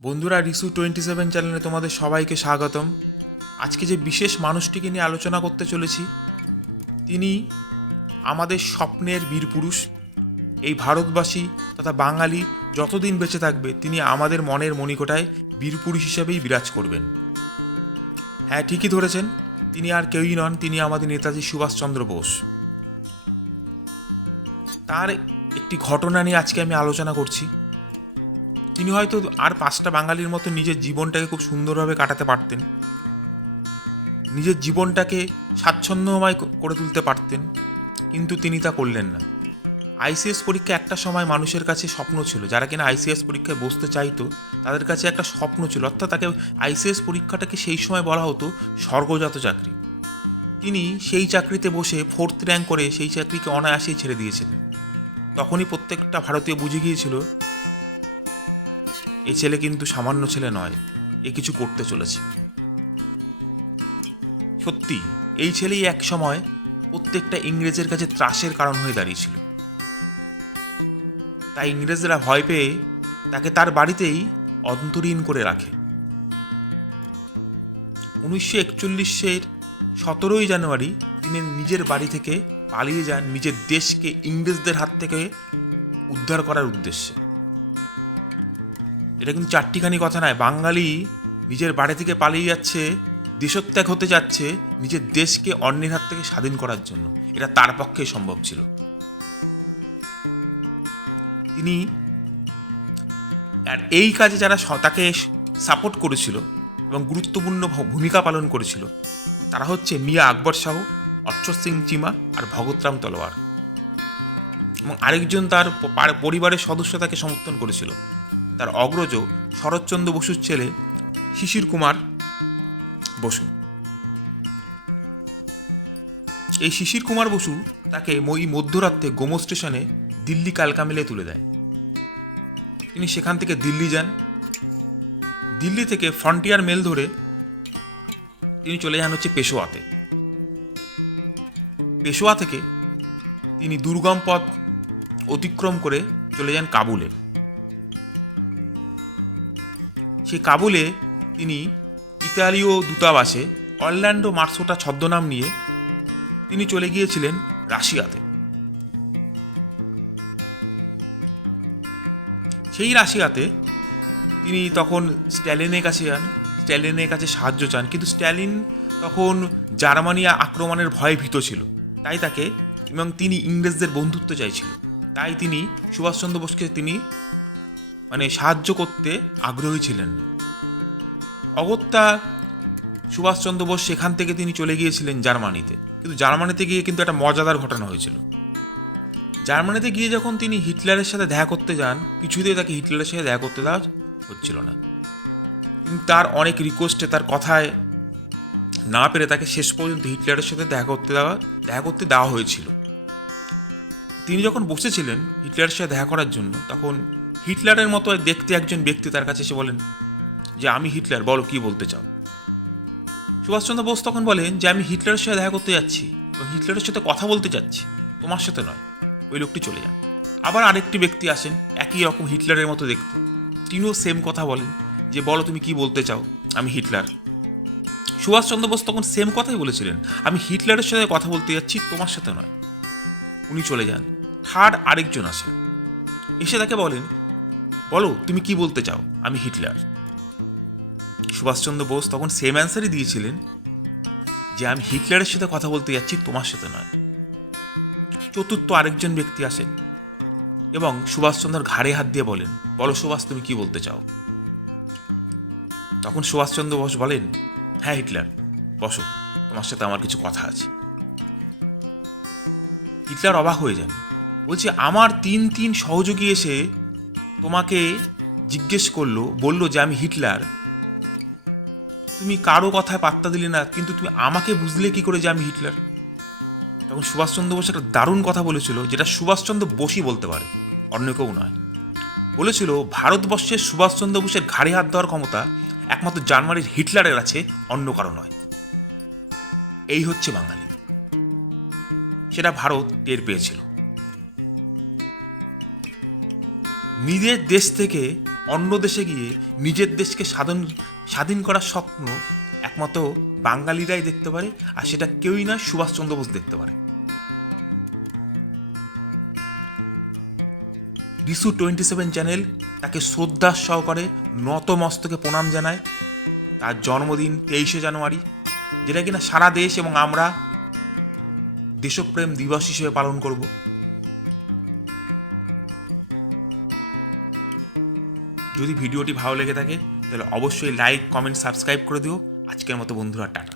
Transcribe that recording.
বন্ধুরা রিসু twenty seven চ্যানেলে তোমাদের সবাইকে স্বাগতম। আজকে যে বিশেষ মানুষটিকে নিয়ে আলোচনা করতে চলেছি, তিনি আমাদের স্বপ্নের বীরপুরুষ এই ভারতবাসী তথা বাঙালি যতদিন বেঁচে থাকবে, তিনি আমাদের মনের মণিকোটায় বীরপুরুষ হিসেবেই বিরাজ করবেন। হ্যাঁ ঠিকই ধরেছেন, তিনি আর কেউই নন, তিনি আমাদের নেতাজি সুভাষচন্দ্র বোস। তার একটি ঘটনা নিয়ে আজকে আমি আলোচনা করছি। তিনি হয়তো আর পাঁচটা বাঙালির মতো নিজের জীবনটাকে খুব সুন্দরভাবে কাটাতে পারতেন। নিজের জীবনটাকে স্বাচ্ছন্দ্যময় করে তুলতে পারতেন, কিন্তু তিনি তা করলেন না। আইসিএস পরীক্ষা একটা সময় মানুষের কাছে স্বপ্ন ছিল। যারা কিনা আইসিএস পরীক্ষায় বসতে চাইতো, তাদের কাছে একটা স্বপ্ন ছিল। অর্থাৎ তাকে আইসিএস পরীক্ষাটাকে সেই সময় বলা হতো স্বর্গজাত চাকরি। তিনি সেই চাকরিতে বসে ফোর্থ র্যাঙ্ক করে সেই চাকরিকে অনায়াসেই ছেড়ে দিয়েছিলেন। তখনই প্রত্যেকটা ভারতীয় বুঝে গিয়েছিল এ ছেলে কিন্তু সামান্য ছেলে নয়, এ কিছু করতে চলেছে। সত্যি, এই ছেলেই এক সময় প্রত্যেকটা ইংরেজের কাছে ত্রাসের কারণ হয়ে দাঁড়িয়েছিল। তাই ইংরেজরা ভয় পেয়ে তাকে তার বাড়িতেই অন্তরীণ করে রাখে। উনিশশো একচল্লিশের সতেরোই জানুয়ারি তিনি নিজের বাড়ি থেকে পালিয়ে যান, নিজের দেশকে ইংরেজদের হাত থেকে উদ্ধার করার উদ্দেশ্যে। এটা কিন্তু চারটিখানি কথা নয়। বাঙালি নিজের বাড়ি থেকে পালিয়ে যাচ্ছে, দেশত্যাগ হতে যাচ্ছে নিজের দেশকে অন্যের হাত থেকে স্বাধীন করার জন্য। এটা তার পক্ষে সম্ভব ছিল। তিনি আর এই কাজে যারা তাকে সাপোর্ট করেছিল এবং গুরুত্বপূর্ণ ভূমিকা পালন করেছিল, তারা হচ্ছে মিয়া আকবর শাহ অক্ষর সিং চিমা আর ভগতরাম তলোয়ার। এবং আরেকজন তার পরিবারের সদস্য তাকে সমর্থন করেছিল। তার অগ্রজ শরৎচন্দ্র বসুর ছেলে শিশির কুমার বসু। এই শিশির কুমার বসু তাকে ওই মধ্যরাত্রে গোমো স্টেশনে দিল্লি কালকা মেলে তুলে দেয়। তিনি সেখান থেকে দিল্লি যান। দিল্লি থেকে ফ্রন্টিয়ার মেল ধরে তিনি চলে যান হচ্ছে পেশোয়াতে। পেশোয়া থেকে তিনি দুর্গম পথ অতিক্রম করে চলে যান কাবুলে। সে কাবুলে তিনি ইতালীয় দূতাবাসে অরল্যান্ডো মার্সোটা ছদ্মনাম নিয়ে তিনি চলে গিয়েছিলেন রাশিয়াতে। সেই রাশিয়াতে তিনি তখন স্ট্যালিনের কাছে যান, স্ট্যালিনের কাছে সাহায্য চান, কিন্তু স্ট্যালিন তখন জার্মানি আক্রমণের ভয়ে ভীত ছিল। তাই তাকে এবং তিনি ইংরেজদের বন্ধুত্ব চাইছিল। তাই তিনি সুভাষচন্দ্র বোসকে তিনি মানে সাহায্য করতে আগ্রহী ছিলেন। অগত্যা সুভাষচন্দ্র বোস সেখান থেকে তিনি চলে গিয়েছিলেন জার্মানিতে। কিন্তু জার্মানিতে গিয়ে কিন্তু একটা মজাদার ঘটনা হয়েছিল। জার্মানিতে গিয়ে যখন তিনি হিটলারের সাথে দেখা করতে যান, কিছুতেই তাকে হিটলারের সাথে দেখা করতে দেওয়া হচ্ছিল না। কিন্তু তার অনেক রিকোয়েস্টে তার কথায় না পেরে তাকে শেষ পর্যন্ত হিটলারের সাথে দেখা করতে দেওয়া, দেখা করতে দেওয়া হয়েছিল। তিনি যখন বসেছিলেন হিটলারের সাথে দেখা করার জন্য, তখন হিটলারের মতো দেখতে একজন ব্যক্তি তার কাছে এসে বলেন যে, আমি হিটলার, বলো কি বলতে চাও? সুভাষচন্দ্র বোস তখন বলেন যে, আমি হিটলারের সাথে দেখা করতে যাচ্ছি। এবং হিটলারের সাথে কথা বলতে যাচ্ছি। তোমার সাথে নয়। ওই লোকটি চলে যান। আবার আরেকটি ব্যক্তি আসেন, একই রকম হিটলারের মতো দেখতে। তিনিও সেম কথা বলেন যে, বলো তুমি কি বলতে চাও? আমি হিটলার। সুভাষচন্দ্র বোস তখন সেম কথাই বলেছিলেন, আমি হিটলারের সাথে কথা বলতে যাচ্ছি, তোমার সাথে নয়। উনি চলে যান। থার্ড আরেকজন আসেন। এসে তাকে বলেন বলো, তুমি কি বলতে চাও? আমি হিটলার। সুভাষচন্দ্র বোস তখন সেম অ্যান্সারই দিয়েছিলেন যে, আমি হিটলারের সাথে কথা বলতে যাচ্ছি, তোমার সাথে নয়। চতুর্থ আরেকজন ব্যক্তি আসেন এবং সুভাষচন্দ্র ঘাড়ে হাত দিয়ে বলেন, বলো সুভাষ, তুমি কি বলতে চাও? তখন সুভাষচন্দ্র বোস বলেন হ্যাঁ হিটলার, বসো, তোমার সাথে আমার কিছু কথা আছে। হিটলার অবাক হয়ে যান। বলছে, আমার তিন তিন সহযোগী এসে তোমাকে জিজ্ঞেস করল, বলল যে আমি হিটলার। তুমি কারও কথায় পাত্তা দিলে না, কিন্তু তুমি আমাকে বুঝলে কি করে যে আমি হিটলার? তখন সুভাষচন্দ্র বোস একটা দারুণ কথা বলেছিল, যেটা সুভাষচন্দ্র বোসই বলতে পারে, অন্য কেউ নয়। বলেছিল, ভারতবর্ষের সুভাষচন্দ্র বোসের ঘাড়ে হাত দেওয়ার ক্ষমতা একমাত্র জার্মানির হিটলারের আছে, অন্য কারও নয়। এই হচ্ছে বাঙালি। সেটা ভারত টের পেয়েছিল। নিজের দেশ থেকে অন্য দেশে গিয়ে নিজের দেশকে স্বাধীন স্বাধীন করার স্বপ্ন একমাত্র বাঙালিরাই দেখতে পারে, আর সেটা কেউই না সুভাষচন্দ্র বোস দেখতে পারে। রিসু টোয়েন্টি সেভেন চ্যানেল তাকে শ্রদ্ধার সহকারে নত মস্তকে প্রণাম জানায়। তার জন্মদিন তেইশে জানুয়ারি, যেটা কিনা সারা দেশ এবং আমরা দেশপ্রেম দিবস হিসেবে পালন করব। যদি ভিডিওটি ভালো লেগে থাকে, তাহলে অবশ্যই লাইক কমেন্ট সাবস্ক্রাইব করে দিও। আজকের মতো বন্ধুরা, টাটা।